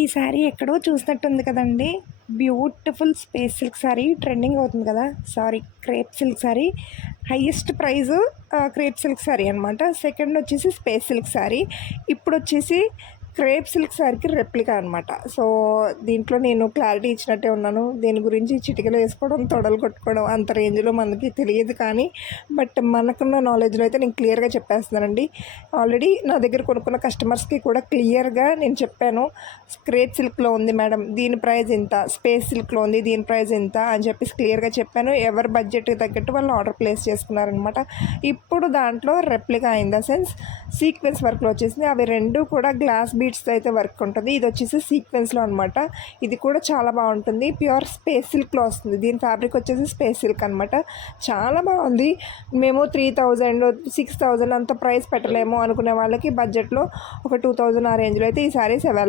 ఈ శారీ ఎక్కడో చూసినట్టుంది కదండి. Beautiful space silk sari trending అవుతుంది కదా. Sorry, crepe silk sari. Highest price crepe silk sari అనమాట. సెకండ్ వచ్చేసి స్పేస్ సిల్క్ శారీ. ఇప్పుడు వచ్చేసి క్రేప్ సిల్క్ శారీకి రెప్లికా అనమాట. సో దీంట్లో నేను క్లారిటీ ఇచ్చినట్టే ఉన్నాను. దీని గురించి చిటికలు వేసుకోవడం, తొడలు కొట్టుకోవడం అంత రేంజ్లో మనకి తెలియదు, కానీ బట్ మనకున్న నాలెడ్జ్లో అయితే నేను క్లియర్గా చెప్పేస్తున్నానండి. ఆల్రెడీ నా దగ్గర కొనుక్కున్న కస్టమర్స్కి కూడా క్లియర్గా నేను చెప్పాను. క్రేప్ సిల్క్లో ఉంది మేడం, దీని ప్రైస్ ఇంత, స్పేస్ సిల్క్లో ఉంది, దీని ప్రైస్ ఇంత అని చెప్పేసి క్లియర్గా చెప్పాను. ఎవరి బడ్జెట్కి తగ్గట్టు వాళ్ళు ఆర్డర్ ప్లేస్ చేసుకున్నారనమాట. ఇప్పుడు దాంట్లో replica in the sense sequence వర్క్లో వచ్చేసింది. అవి రెండు కూడా గ్లాస్ బీడ్స్తో అయితే వర్క్ ఉంటుంది. ఇది వచ్చేసి సీక్వెన్స్లో అనమాట. ఇది కూడా చాలా బాగుంటుంది. ప్యూర్ స్పేస్ సిల్క్లో వస్తుంది. దీని ఫ్యాబ్రిక్ వచ్చేసి స్పేస్ సిల్క్ అనమాట. చాలా బాగుంది. మేము 3000 6000 అంత ప్రైస్ పెట్టలేము అనుకునే వాళ్ళకి బడ్జెట్లో ఒక 2000 ఆ రేంజ్లో అయితే ఈ శారీస్ అవైలబుల్.